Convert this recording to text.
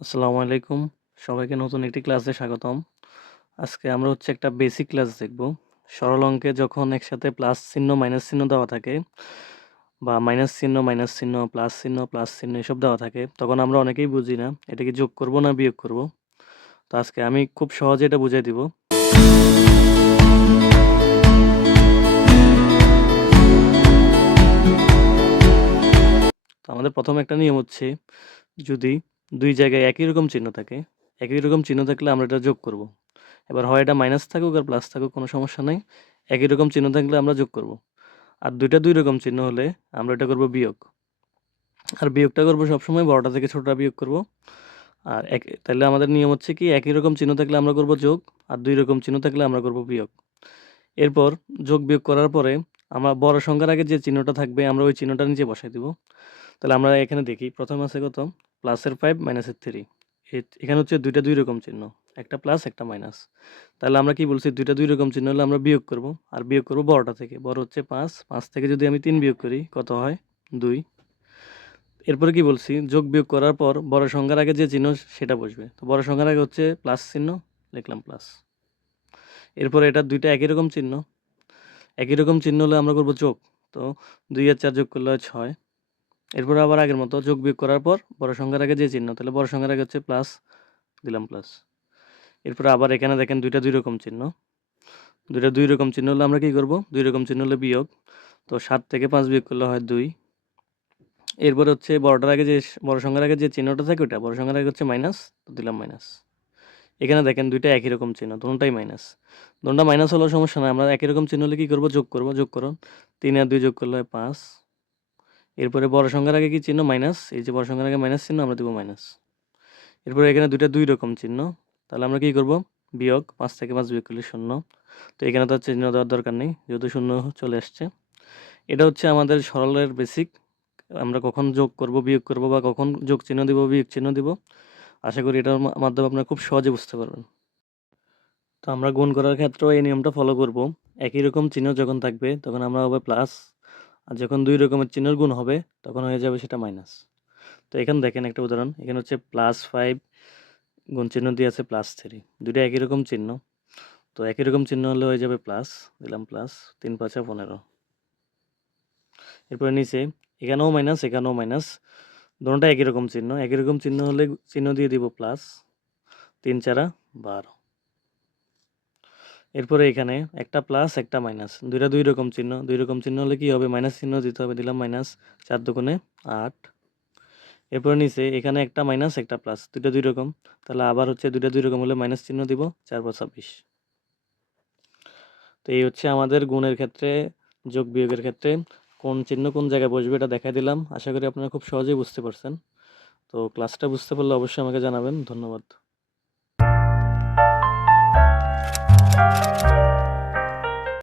আসসালামু আলাইকুম। সবাইকে নতুন একটি ক্লাসে স্বাগতম। আজকে আমরা একটা বেসিক ক্লাস দেখব। সরল অঙ্কে যখন একসাথে প্লাস চিহ্ন, মাইনাস চিহ্ন দেওয়া থাকে বা মাইনাস চিহ্ন, মাইনাস চিহ্ন, প্লাস চিহ্ন এসব দেওয়া থাকে, তখন আমরা অনেকেই বুঝি না এটা কি যোগ করব না বিয়োগ করব। তো আজকে আমি খুব সহজে এটা বুঝিয়ে দিব। তো আমাদের প্রথম একটা নিয়ম হচ্ছে, যদি দুই জায়গায় একই রকম চিহ্ন থাকে, একই রকম চিহ্ন থাকলে আমরা এটা যোগ করব। এবার হয় এটা মাইনাস থাকুক আর প্লাস থাকুক, কোনো সমস্যা নাই। একই রকম চিহ্ন থাকলে আমরা যোগ করব। আর দুইটা দুই রকম চিহ্ন হলে আমরা এটা করব বিয়োগ। আর বিয়োগটা করব সবসময় বড়টা থেকে ছোটটা বিয়োগ করব। আর তাহলে আমাদের নিয়ম হচ্ছে কি, একই রকম চিহ্ন থাকলে আমরা করব যোগ, আর দুই রকম চিহ্ন থাকলে আমরা করব বিয়োগ। এরপর যোগ বিয়োগ করার পরে আমরা বড় সংখ্যার আগে যে চিহ্নটা থাকবে আমরা ওই চিহ্নটা নিচে বসাই দিব। তাহলে আমরা এখানে দেখি, প্রথম আছে কত, প্লাসের 5 মাইনাসের 3। এখানে হচ্ছে দুইটা দুই রকম চিহ্ন, একটা প্লাস একটা মাইনাস। তাহলে আমরা কি বলছি, দুইটা দুই রকম চিহ্ন হলে আমরা বিয়োগ করব, আর বিয়োগ করব বড়টা থেকে। বড় হচ্ছে 5, 5 থেকে যদি আমি 3 বিয়োগ করি কত হয়, 2। এরপরে কি বলছি, যোগ বিয়োগ করার পর বড় সংখ্যার আগে যে চিহ্ন সেটা বসবে। তো বড় সংখ্যার আগে হচ্ছে প্লাস চিহ্ন, লিখলাম প্লাস। এরপরে এটা দুইটা একই রকম চিহ্ন, একই রকম চিহ্ন হলে আমরা করব যোগ। তো 2 আর 4 যোগ করলে হয় 6। এরপরে আবার আগের মতো যোগ বিয়োগ করার পর বড় সংখ্যার আগে যে চিহ্ন, তাহলে বড় সংখ্যার আগে হচ্ছে প্লাস, দিলাম প্লাস। এরপরে আবার এখানে দেখেন দুইটা দুই রকম চিহ্ন, দুইটা দুই রকম চিহ্ন হলে আমরা কি করব, দুই রকম চিহ্ন হলে বিয়োগ। তো 7 থেকে 5 বিয়োগ করলে হয় 2। এরপরে হচ্ছে বড়টার আগে যে বড় সংখ্যার আগে যে চিহ্নটা থাকে ওটা, বড় সংখ্যার আগে হচ্ছে মাইনাস, তো দিলাম মাইনাস। এখানে দেখেন দুইটা একই রকম চিহ্ন, দুটোটাই মাইনাস। দুটোটা মাইনাস হলেও সমস্যা নাই, আমরা একই রকম চিহ্ন হলে কি করব, যোগ করব। যোগ করুন, 3 আর 2 যোগ করলে হয় 5। এরপরে বড় সংখ্যার আগে কি চিহ্ন, মাইনাস, এই যে বড় সংখ্যার আগে মাইনাস চিহ্ন আমরা দিব মাইনাস। এরপরে এখানে দুইটা দুই রকম চিহ্ন, তাহলে আমরা কি করব, বিয়োগ। 5 থেকে 5 বিয়োগ করলে 0। তো এখানে তো চিহ্ন দেওয়ার দরকার নেই, যেহেতু 0 চলে আসছে। এটা হচ্ছে আমাদের সরলের বেসিক। আমরা কখন যোগ করব, বিয়োগ করব, বা কখন যোগ চিহ্ন দিব, বিয়োগ চিহ্ন দিব, আশা করি এটার মাধ্যমে আপনারা খুব সহজে বুঝতে পারবেন। তো আমরা গুণ করার ক্ষেত্রেও এই নিয়মটা ফলো করব। একই রকম চিহ্ন যখন থাকবে তখন আমরা হবে প্লাস, আর যখন দুই রকমের চিহ্নের গুণ হবে তখন হয়ে যাবে সেটা মাইনাস। তো এখানে দেখেন একটা উদাহরণ, এখানে হচ্ছে +5 গুণ চিহ্ন দিয়ে আছে +3, দুইটা একই রকম চিহ্ন। তো একই রকম চিহ্ন হলে হয়ে যাবে প্লাস, দিলাম প্লাস, 3 5 15। এরপরে নিচে এখানেও মাইনাস, এখানেও মাইনাস, দুটোটা একই রকম চিহ্ন। একই রকম চিহ্ন হলে চিহ্ন দিয়ে দিব প্লাস, 3 4 12। এরপরে এখানে একটা প্লাস একটা মাইনাস, দুইটা দুই রকম চিহ্ন। দুই রকম চিহ্ন হলে কি হবে, মাইনাস চিহ্ন দিতে হবে, দিলাম মাইনাস, 4 দুগুণে 8। এরপরে নিচে এখানে একটা মাইনাস একটা প্লাস, দুইটা দুই রকম, তাহলে আবার হচ্ছে দুইটা দুই রকম হলে মাইনাস চিহ্ন দিব, 4 5 26। তো এই হচ্ছে আমাদের গুণের ক্ষেত্রে, যোগ বিয়োগের ক্ষেত্রে কোন চিহ্ন কোন জায়গায় বসবে এটা দেখাই দিলাম। আশা করি আপনারা খুব সহজেই বুঝতে পারছেন। তো ক্লাসটা বুঝতে পারলে অবশ্যই আমাকে জানাবেন। ধন্যবাদ।